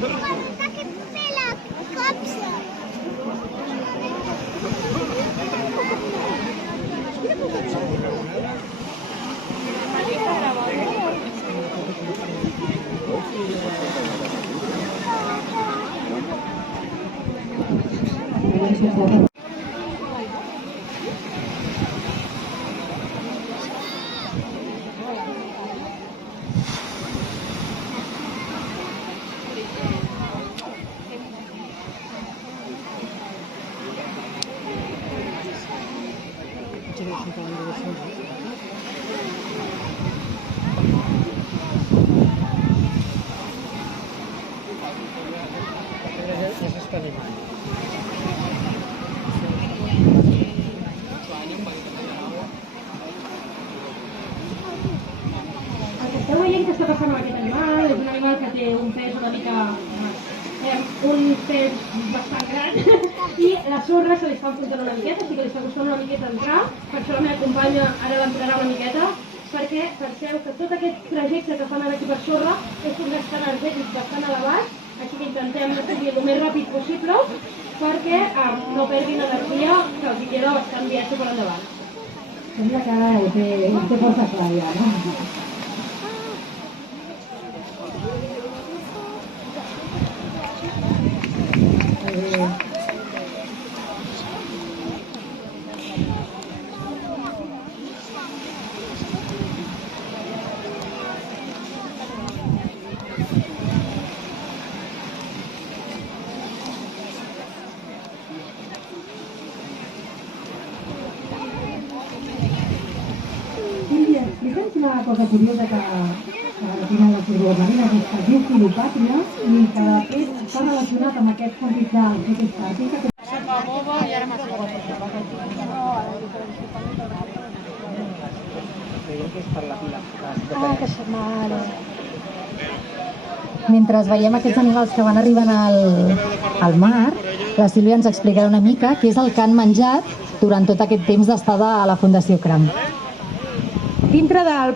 Esteu veient què està passant amb aquest animal? És un animal que té un pes una mica... un pes bastant gran i la sorra se li està enfrontant una miqueta, així que li està costant una miqueta entrar, per això la meva companya ara l'entrarà una miqueta, perquè penseu que tot aquest trajecte que fan ara aquí per sorra és un gastant energètic bastant elevat, així que intentem seguir el més ràpid possible perquè no perdin energia que els queda bastant viatge per endavant. Sembla que ara ho té força clar ja, no? Sílvia, explica'ns una cosa curiosa que tenen les turbomarines, és que es diu filopàtria i que està relacionat amb aquest sentit del British Party. Mentre veiem aquests animals que van arribant al mar, la Sílvia ens explicarà una mica què és el que han menjat durant tot aquest temps d'estada a la Fundació CRAM. Dintre del